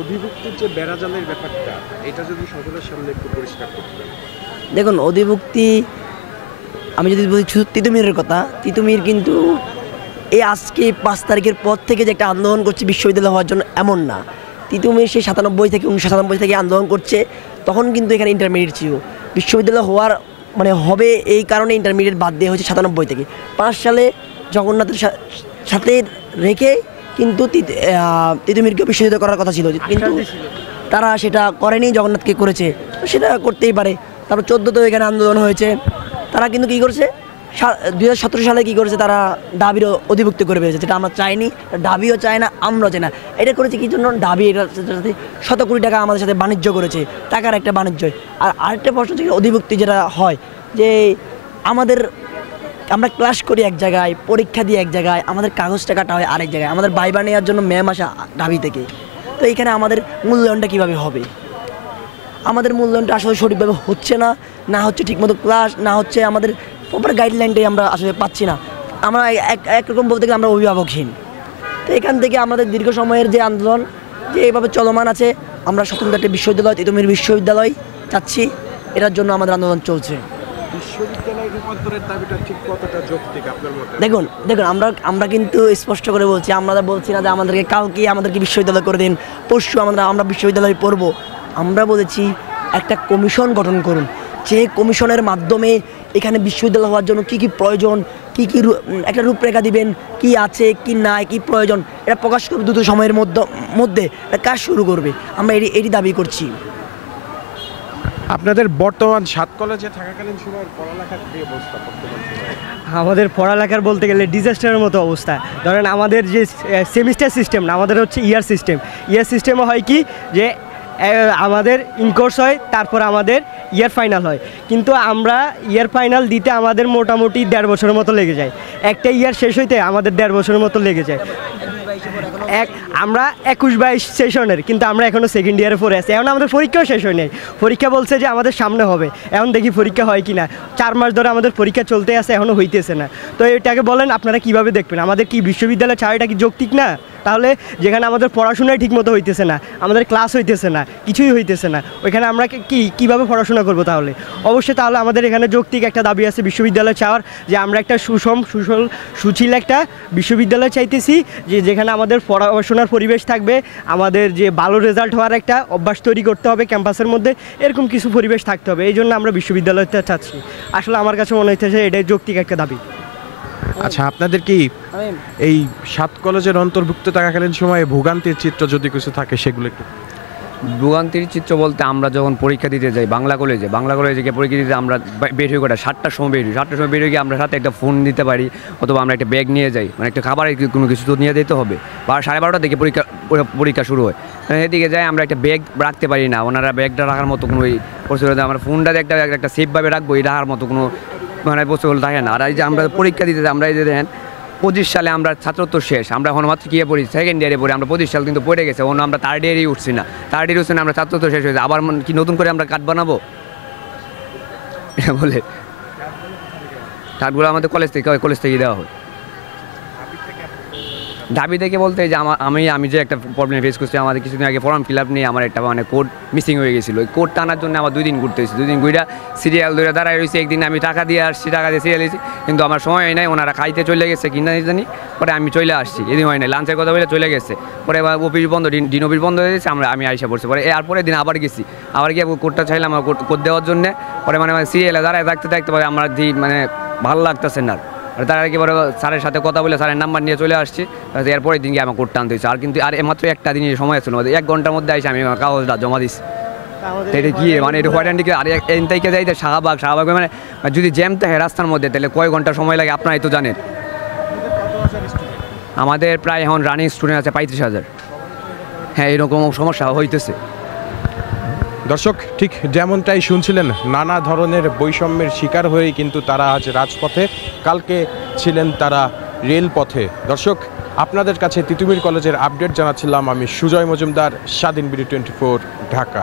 অধিভুক্তির যে বেড়াজালের ব্যাপারটা, এটা যদি সকলের সামনে একটু পরিষ্কার করতেন। দেখুন, অধিভুক্তি আমি যদি বলি শুধু তিতুমিরের কথা, তিতুমির কিন্তু এই আজকে 5 তারিখের পর থেকে যে একটা আন্দোলন করছে বিশ্ববিদ্যালয় হওয়ার জন্য, এমন না। তিতুমির সে 1997 থেকে আন্দোলন করছে, তখন কিন্তু এখানে ইন্টারমিডিয়েট ছিল। বিশ্ববিদ্যালয় হওয়ার মানে হবে এই কারণে ইন্টারমিডিয়েট বাদ দেওয়া হয়েছে 97 থেকে। 5 সালে জগন্নাথের সাথে রেখে কিন্তু তিতুমিরকে বিশ্ববিদ্যালয় করার কথা ছিল, কিন্তু তারা সেটা করেনি, জগন্নাথকে করেছে। তো সেটা করতেই পারে। তারপর 14তেও এখানে আন্দোলন হয়েছে, তারা কিন্তু কী করেছে 2017 সালে কী করেছে, তারা দাবির অধিভুক্ত করে পেয়েছে, যেটা আমরা চাইনি, দাবিও চায় না, আমরাও চাই না। এটা করেছে কী জন্য? দাবি এটার সাথে শত কোটি টাকা আমাদের সাথে বাণিজ্য করেছে, টাকার একটা বাণিজ্য। আর আরেকটা প্রশ্ন হচ্ছে অধিভুক্তি যেটা হয় যে আমরা ক্লাস করি এক জায়গায়, পরীক্ষা দিই এক জায়গায়, আমাদের কাগজটা কাটা হয় আরেক জায়গায়, আমাদের বাইবা নেওয়ার জন্য ম্যাম আসা ঢাবি থেকে। তো এইখানে আমাদের মূল্যায়নটা কীভাবে হবে? আমাদের মূল্যায়নটা আসলে সঠিকভাবে হচ্ছে না, না হচ্ছে ঠিকমতো ক্লাস, না হচ্ছে আমাদের প্রপার গাইডলাইনটাই আমরা আসলে পাচ্ছি না। আমরা একরকম বলতে গেলে আমরা অভিভাবকহীন। তো এখান থেকে আমাদের দীর্ঘ সময়ের যে আন্দোলন যে এইভাবে চলমান আছে, আমরা স্বতন্ত্র একটা বিশ্ববিদ্যালয়, তিতুমির বিশ্ববিদ্যালয় চাচ্ছি, এটার জন্য আমাদের আন্দোলন চলছে। বিশ্ববিদ্যালয় রূপান্তরের দাবিটা ঠিক কতটা যৌক্তিক আপনার মতে? দেখুন আমরা কিন্তু স্পষ্ট করে বলছি, আমরা বলছি না যে আমাদেরকে কালকে আমাদেরকে বিশ্ববিদ্যালয় করে দিন, পরশু আমরা বিশ্ববিদ্যালয়ে পড়ব। আমরা বলেছি একটা কমিশন গঠন করুন, যে কমিশনের মাধ্যমে এখানে বিশ্ববিদ্যালয় হওয়ার জন্য কী কী প্রয়োজন, কী কী একটা রূপরেখা দিবেন, কি আছে কি নাই, কি প্রয়োজন, এটা প্রকাশ করবে দ্রুত সময়ের মধ্যে কাজ শুরু করবে। আমরা এটি দাবি করছি। আপনাদের বর্তমান 7 কলেজে থাকাকালীন সময়ের পড়ালেখার কী অবস্থা? আমাদের পড়ালেখার বলতে গেলে ডিজাস্টারের মতো অবস্থা। ধরেন আমাদের যে সেমিস্টার সিস্টেম না, আমাদের হচ্ছে ইয়ার সিস্টেমে হয় কি যে আমাদের ইনকোর্স হয়, তারপর আমাদের ইয়ার ফাইনাল হয়। কিন্তু আমরা ইয়ার ফাইনাল দিতে আমাদের মোটামুটি 1.5 বছরের মতো লেগে যায়। একটা ইয়ার শেষ হইতে আমাদের 1.5 বছরের মতো লেগে যায়। আমরা 21-22 সেশনের, কিন্তু আমরা এখনও সেকেন্ড ইয়ারে পড়ে আছি। এখন আমাদের পরীক্ষাও শেষ হয় নাই। পরীক্ষা বলছে যে আমাদের সামনে হবে, এখন দেখি পরীক্ষা হয় কি না। 4 মাস ধরে আমাদের পরীক্ষা চলতে আছে, এখনও হইতেছে না। তো এটাকে বলেন আপনারা কিভাবে দেখবেন? আমাদের কি বিশ্ববিদ্যালয় ছাড়া এটা কি যৌক্তিক না? তাহলে যেখানে আমাদের পড়াশোনাই ঠিকমতো হইতেছে না, আমাদের ক্লাস হইতেছে না, কিছুই হইতেছে না, ওইখানে আমরা কীভাবে পড়াশোনা করবো? তাহলে অবশ্যই তাহলে আমাদের এখানে যৌক্তিক একটা দাবি আছে বিশ্ববিদ্যালয় চাওয়ার, যে আমরা একটা সুশীল একটা বিশ্ববিদ্যালয় চাইতেছি, যেখানে আমাদের পড়াশোনার পরিবেশ থাকবে, আমাদের যে ভালো রেজাল্ট হওয়ার একটা অভ্যাস তৈরি করতে হবে ক্যাম্পাসের মধ্যে, এরকম কিছু পরিবেশ থাকতে হবে। এই জন্য আমরা বিশ্ববিদ্যালয়টা চাচ্ছি। আসলে আমার কাছে মনে হইতেছে এটাই যৌক্তিক একটা দাবি। আচ্ছা, আপনাদের কি এই 7 কলেজের অন্তর্ভুক্ত থাকাকালীন সময়ে ভোগান্তির চিত্র যদি কিছু থাকে সেগুলো একটু? ভোগান্তির চিত্র বলতে, আমরা যখন পরীক্ষা দিতে যাই বাংলা কলেজে গিয়ে পরীক্ষা দিতে আমরা বের হয়ে 7টার সময় বের হই। 7টার সময় বের হয়ে গিয়ে আমরা সাথে একটা ফোন দিতে পারি, অথবা আমরা একটা ব্যাগ নিয়ে যাই, মানে একটা খাবারের কোনো কিছু তো নিয়ে যেতে হবে। 12:30 থেকে পরীক্ষা শুরু হয়। এদিকে যাই, আমরা একটা ব্যাগ রাখতে পারি না, ওনারা ব্যাগটা রাখার মতো কোনো পরিস্থিতি, আমরা ফোনটাতে একটা সেফভাবে রাখবো, এই রাখার মতো কোনো মানে বস্তুগুলো থাকে না। আর এই যে আমরা পরীক্ষা দিতে যাই, আমরা এই যে দেখেন 25 সালে আমরা ছাত্রত্ব শেষ, আমরা এখন মাত্র কী পড়ি, সেকেন্ড ইয়ারে পড়ি। আমরা 25 সাল কিন্তু পড়ে গেছে, অন্য আমরা 3rd ইয়ারেই উঠছি না। 3rd ইয়ারে উঠছি না, আমরা ছাত্রত্ব শেষ হয়েছে, আবার কি নতুন করে আমরা কাঠ বানাবো? এটা বলে কাঠগুলো আমাদের কলেজ থেকে দেওয়া হয়। দাবি থেকে বলতে যে আমি যে একটা প্রবলেম ফেস করছি, আমাদের কিছুদিন আগে ফর্ম ফিল আপ নিয়ে আমার একটা মানে কোড মিসিং হয়ে গেছিলো। ওই কোড টানার জন্য আমার 2 দিন ঘুরতে হয়েছে। 2 দিন ঘুরে সিরিয়াল ধরে দাঁড়ায় রয়েছে। একদিন আমি টাকা দিয়ে আসছি, টাকা দিয়ে সিরিয়াল দিয়েছি, কিন্তু আমার সময় হয় নাই, ওনারা খাইতে চলে গেছে কিনা জানি। পরে আমি চলে আসছি, এদিন হয় নাই, লাঞ্চের কথা বলে চলে গেছে। পরে অফিস বন্ধ, ডিন অফিস বন্ধ হয়ে গেছে, আমি আইসা পড়ছি। পরে এরপরের দিন আবার গেছি, আবার গিয়ে কোডটা চাইলাম আমার কোড দেওয়ার জন্য। পরে মানে সিরিয়ালে দাঁড়ায় থাকতে পারে আমার মানে ভালো লাগতেছে না। আর তার আগে পরে স্যারের সাথে কথা বলে স্যারের নাম্বার নিয়ে চলে আসছি। এরপরের দিন গিয়ে আমার কোডটা আনতে হয়েছে। আর কিন্তু মাত্র একটা দিনের সময় ছিল, 1 ঘন্টার মধ্যে এসে আমি কাগজটা জমা দিচ্ছি। এটা কি মানে এটা হোয়াইট আর এন থেকে যাইতে শাহবাগ মানে যদি জ্যাম থাকে রাস্তার মধ্যে, তাহলে কয় ঘন্টা সময় লাগে আপনারাই তো জানেন। আমাদের প্রায় এখন রানিং স্টুডেন্ট আছে 35,000। হ্যাঁ, এরকম সমস্যা হইতেছে। দর্শক, ঠিক যেমনটাই শুনছিলেন, নানা ধরনের বৈষম্যের শিকার হয়েই কিন্তু তারা আজ রাজপথে, কালকে ছিলেন তারা রেলপথে। দর্শক, আপনাদের কাছে তিতুমির কলেজের আপডেট জানাচ্ছিলাম আমি সুজয় মজুমদার, স্বাধীন বিডি 24, ঢাকা।